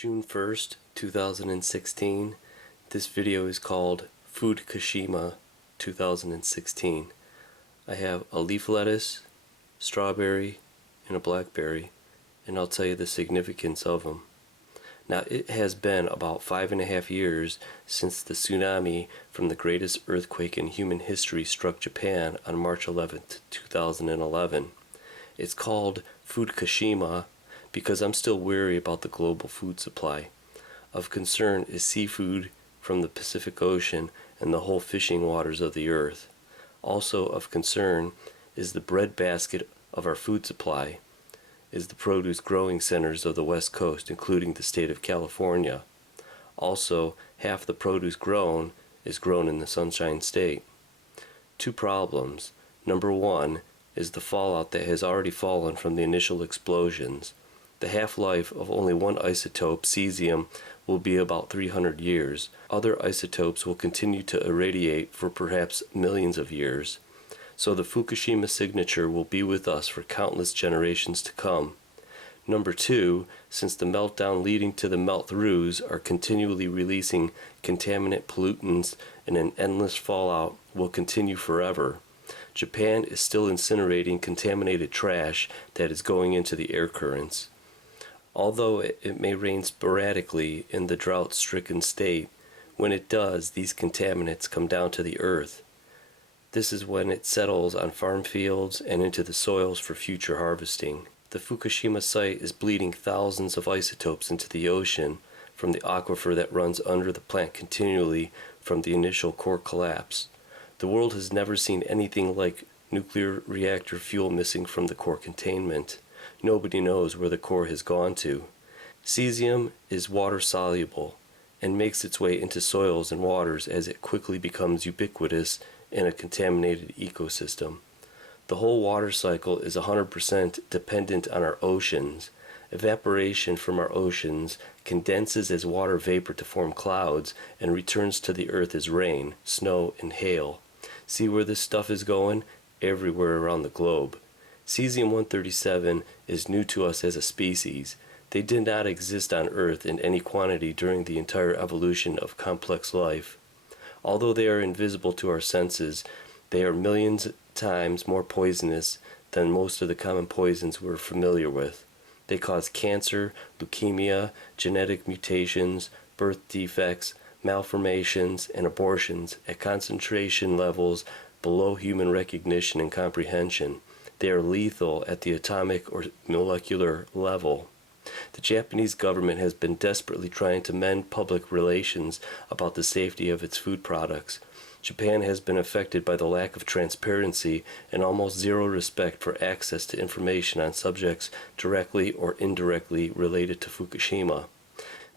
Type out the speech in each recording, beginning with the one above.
June 1st, 2016. This video is called Foodkushima 2016. I have a leaf lettuce, strawberry, and a blackberry, and I'll tell you the significance of them. Now, it has been about 5.5 years since the tsunami from the greatest earthquake in human history struck Japan on March 11th, 2011. It's called Fukushima because I'm still wary about the global food supply. Of concern is seafood from the Pacific Ocean and the whole fishing waters of the earth. Also of concern is the breadbasket of our food supply, is the produce growing centers of the West Coast, including the state of California. Also, half the produce grown is grown in the Sunshine State. Two problems. Number one is the fallout that has already fallen from the initial explosions. The half-life of only one isotope, cesium, will be about 300 years. Other isotopes will continue to irradiate for perhaps millions of years. So the Fukushima signature will be with us for countless generations to come. Number two, since the meltdown leading to the melt-throughs are continually releasing contaminant pollutants and an endless fallout will continue forever. Japan is still incinerating contaminated trash that is going into the air currents. Although it may rain sporadically in the drought-stricken state, when it does, these contaminants come down to the earth. This is when it settles on farm fields and into the soils for future harvesting. The Fukushima site is bleeding thousands of isotopes into the ocean from the aquifer that runs under the plant continually from the initial core collapse. The world has never seen anything like nuclear reactor fuel missing from the core containment. Nobody knows where the core has gone to. Cesium is water soluble and makes its way into soils and waters as it quickly becomes ubiquitous in a contaminated ecosystem. The whole water cycle is 100% dependent on our oceans. Evaporation from our oceans condenses as water vapor to form clouds and returns to the earth as rain, snow, and hail. See where this stuff is going? Everywhere around the globe. Cesium-137 is new to us as a species. They did not exist on Earth in any quantity during the entire evolution of complex life. Although they are invisible to our senses, they are millions times more poisonous than most of the common poisons we're familiar with. They cause cancer, leukemia, genetic mutations, birth defects, malformations, and abortions at concentration levels below human recognition and comprehension. They are lethal at the atomic or molecular level. The Japanese government has been desperately trying to mend public relations about the safety of its food products. Japan has been affected by the lack of transparency and almost zero respect for access to information on subjects directly or indirectly related to Fukushima.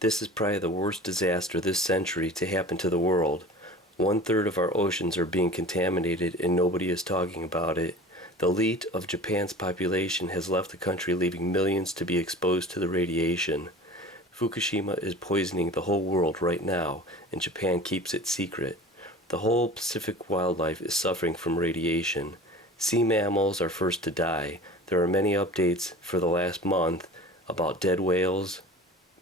This is probably the worst disaster this century to happen to the world. 1/3 of our oceans are being contaminated and nobody is talking about it. The elite of Japan's population has left the country, leaving millions to be exposed to the radiation. Fukushima is poisoning the whole world right now, and Japan keeps it secret. The whole Pacific wildlife is suffering from radiation. Sea mammals are first to die. There are many updates for the last month about dead whales,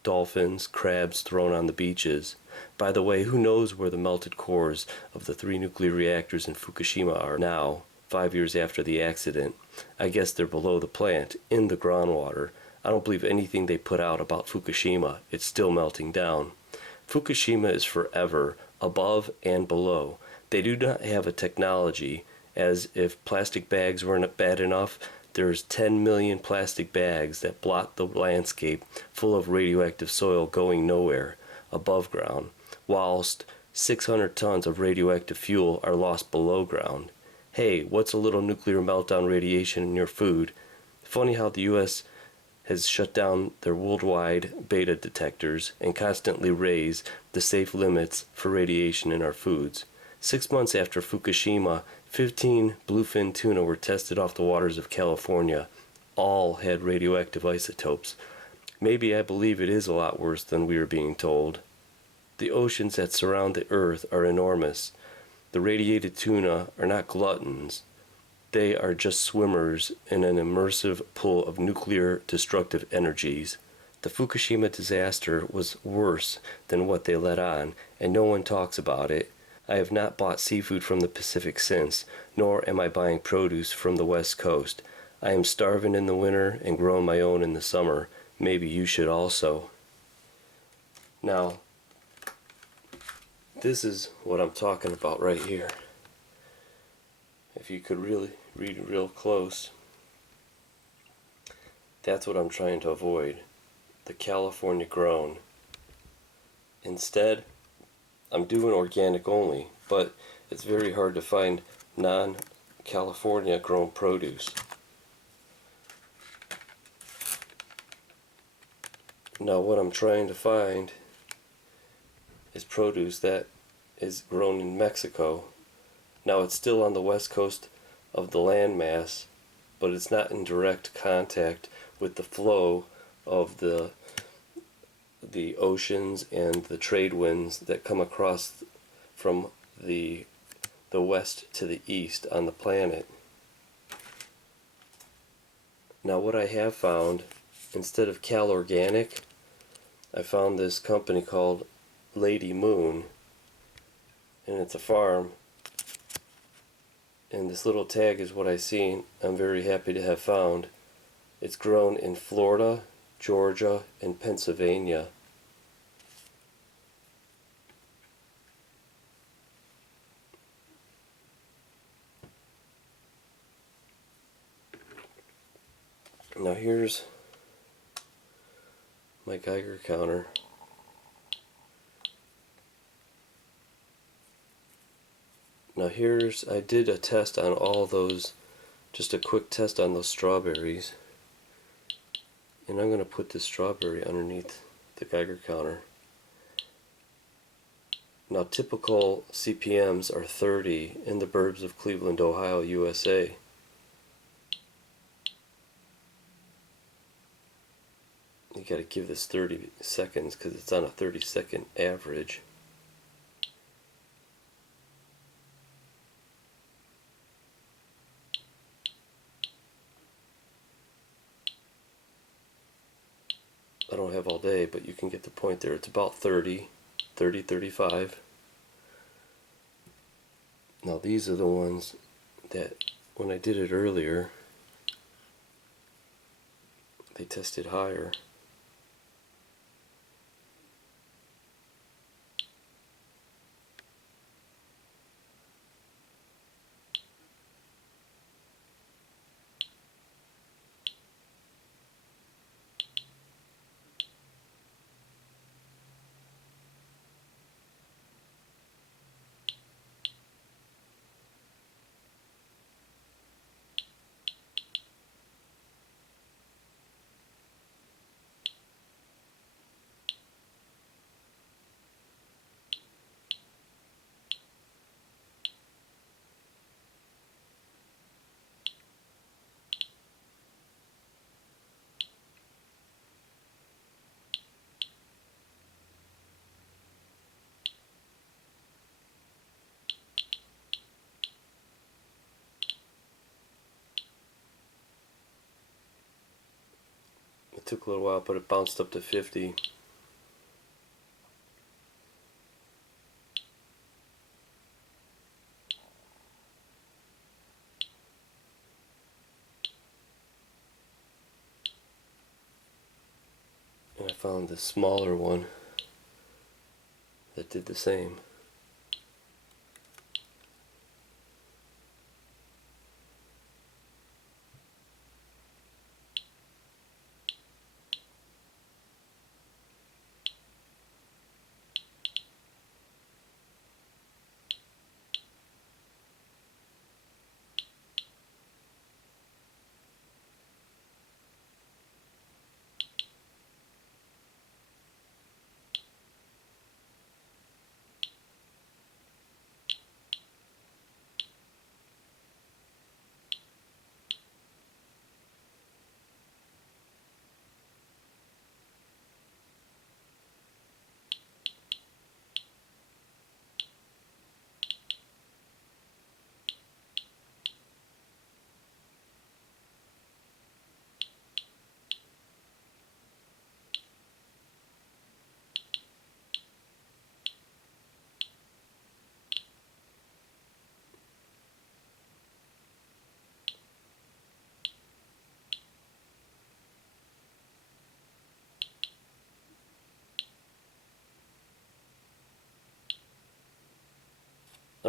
dolphins, crabs thrown on the beaches. By the way, who knows where the melted cores of the 3 nuclear reactors in Fukushima are now, 5 years after the accident? I guess they're below the plant, in the groundwater. I don't believe anything they put out about Fukushima. It's still melting down. Fukushima is forever, above and below. They do not have a technology, as if plastic bags weren't bad enough, there's 10 million plastic bags that blot the landscape full of radioactive soil going nowhere, above ground, whilst 600 tons of radioactive fuel are lost below ground. Hey, what's a little nuclear meltdown radiation in your food? Funny how the U.S. has shut down their worldwide beta detectors and constantly raise the safe limits for radiation in our foods. 6 months after Fukushima, 15 bluefin tuna were tested off the waters of California. All had radioactive isotopes. Maybe I believe it is a lot worse than we are being told. The oceans that surround the earth are enormous. The radiated tuna are not gluttons. They are just swimmers in an immersive pool of nuclear destructive energies. The Fukushima disaster was worse than what they let on, and no one talks about it. I have not bought seafood from the Pacific since, nor am I buying produce from the West Coast. I am starving in the winter and growing my own in the summer. Maybe you should also. Now, this is what I'm talking about right here. If you could really read real close, that's what I'm trying to avoid. The California grown. Instead, I'm doing organic only, but it's very hard to find non-California grown produce. Now what I'm trying to find is produce that is grown in Mexico. Now it's still on the west coast of the landmass, but it's not in direct contact with the flow of the oceans and the trade winds that come across from the west to the east on the planet. Now what I have found, instead of Cal Organic, I found this company called Lady Moon, and it's a farm, and this little tag is what I seen. I'm very happy to have found. It's grown in Florida, Georgia, and Pennsylvania. Now here's my Geiger counter. Now I did a test on all those, just a quick test on those strawberries. And I'm going to put this strawberry underneath the Geiger counter. Now typical CPMs are 30 in the burbs of Cleveland, Ohio, USA. You got to give this 30 seconds because it's on a 30-second average. I don't have all day, but you can get the point there. It's about 30, 35. Now these are the ones that, when I did it earlier, they tested higher. It took a little while, but it bounced up to 50. And I found this smaller one that did the same.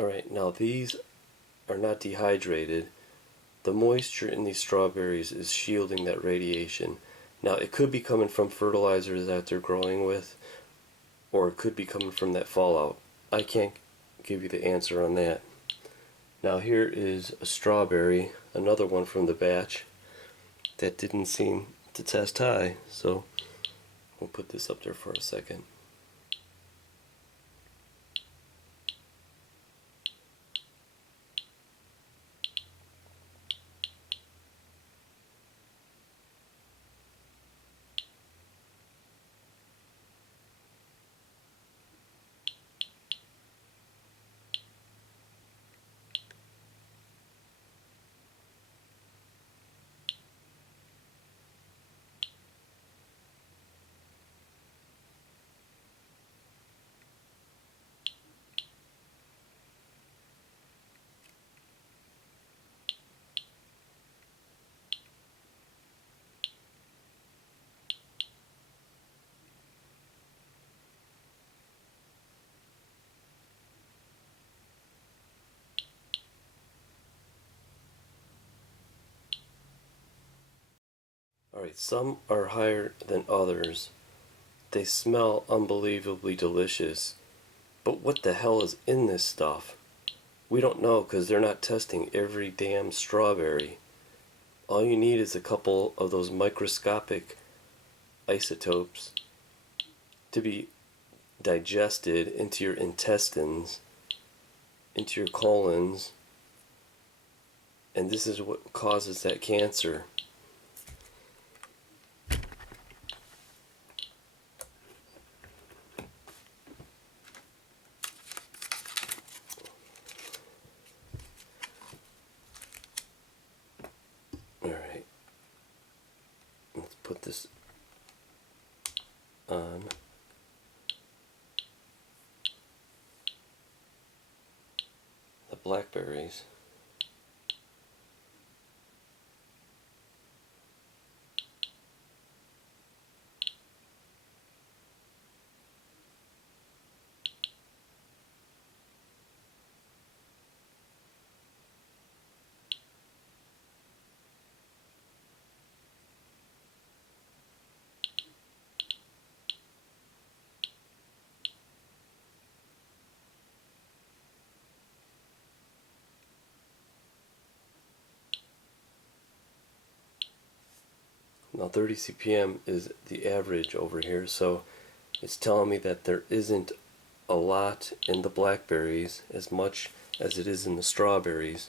Alright, now these are not dehydrated. The moisture in these strawberries is shielding that radiation. Now it could be coming from fertilizers that they're growing with, or it could be coming from that fallout. I can't give you the answer on that. Now here is a strawberry, another one from the batch, that didn't seem to test high, so we'll put this up there for a second. Alright, some are higher than others. They smell unbelievably delicious. But what the hell is in this stuff? We don't know because they're not testing every damn strawberry. All you need is a couple of those microscopic isotopes to be digested into your intestines, into your colons, and this is what causes that cancer. Alright, let's put this on. The blackberries. Now 30 CPM is the average over here, so it's telling me that there isn't a lot in the blackberries as much as it is in the strawberries.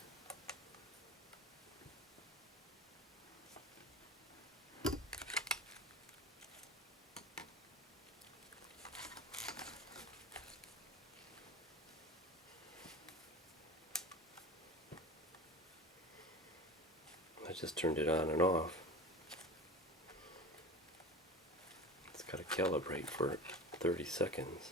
I just turned it on and off. It's got to calibrate for 30 seconds.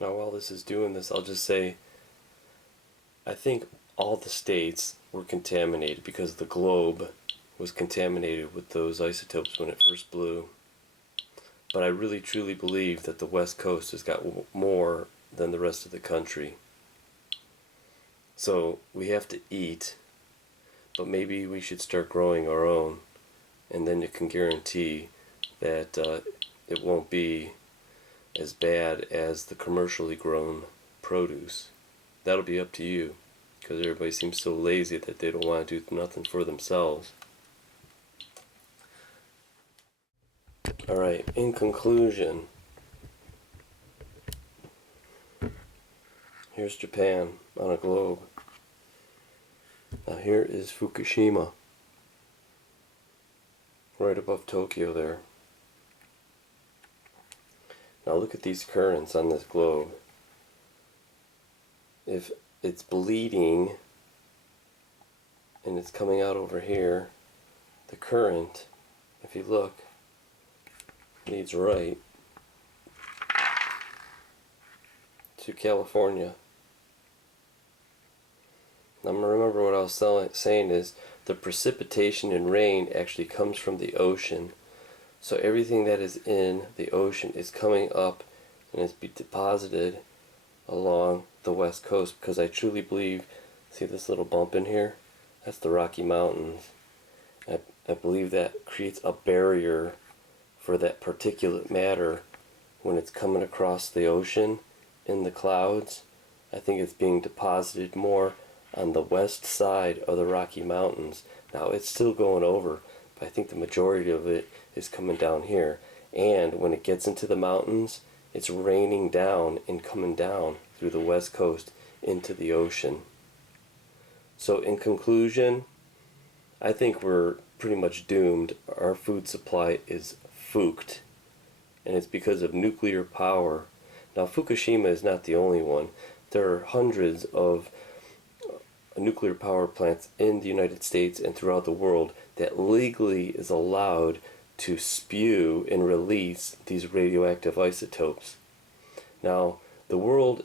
Now while this is doing this, I'll just say I think all the states were contaminated because the globe was contaminated with those isotopes when it first blew. But I really truly believe that the West Coast has got more than the rest of the country. So we have to eat, but maybe we should start growing our own, and then you can guarantee that it won't be as bad as the commercially grown produce. That'll be up to you, because everybody seems so lazy that they don't want to do nothing for themselves. Alright, in conclusion, here's Japan on a globe. Now here is Fukushima, right above Tokyo there. Now look at these currents on this globe. If it's bleeding and it's coming out over here, the current, if you look, leads right to California. Now remember what I was was saying is the precipitation and rain actually comes from the ocean. So everything that is in the ocean is coming up and is be deposited along the west coast, because I truly believe, see this little bump in here? That's the Rocky Mountains. I believe that creates a barrier for that particulate matter when it's coming across the ocean in the clouds. I think it's being deposited more on the west side of the Rocky Mountains. Now it's still going over, but I think the majority of it is coming down here. And when it gets into the mountains, it's raining down and coming down through the west coast into the ocean. So in conclusion, I think we're pretty much doomed. Our food supply is fooked, and it's because of nuclear power. Now Fukushima is not the only one. There are hundreds of nuclear power plants in the United States and throughout the world that legally is allowed to spew and release these radioactive isotopes. Now, the world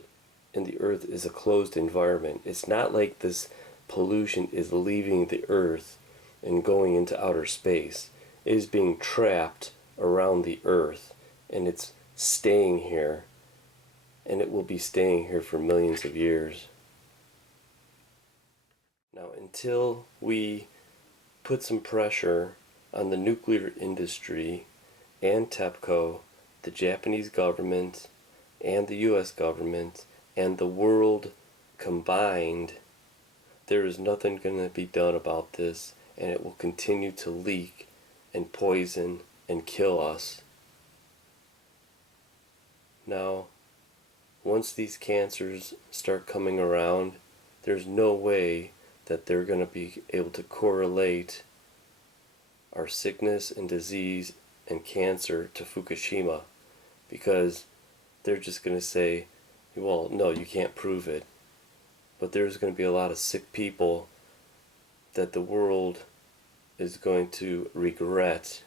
and the earth is a closed environment. It's not like this pollution is leaving the earth and going into outer space. It is being trapped around the earth, and it's staying here, and it will be staying here for millions of years. Now, until we put some pressure on the nuclear industry and TEPCO, the Japanese government, and the US government, and the world combined, there is nothing going to be done about this, and it will continue to leak and poison and kill us. Now, once these cancers start coming around, there's no way that they're going to be able to correlate our sickness and disease and cancer to Fukushima, because they're just going to say, well, no, you can't prove it. But there's going to be a lot of sick people that the world is going to regret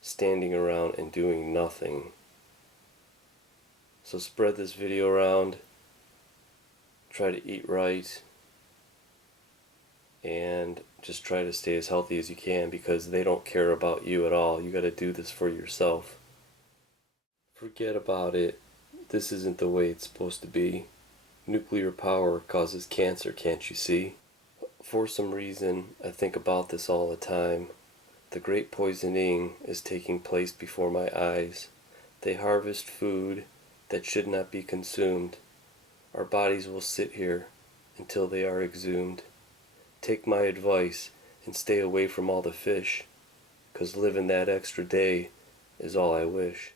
standing around and doing nothing. So spread this video around, try to eat right, and just try to stay as healthy as you can, because they don't care about you at all. You got to do this for yourself. Forget about it. This isn't the way it's supposed to be. Nuclear power causes cancer, can't you see? For some reason, I think about this all the time. The great poisoning is taking place before my eyes. They harvest food that should not be consumed. Our bodies will sit here until they are exhumed. Take my advice and stay away from all the fish, 'cause living that extra day is all I wish.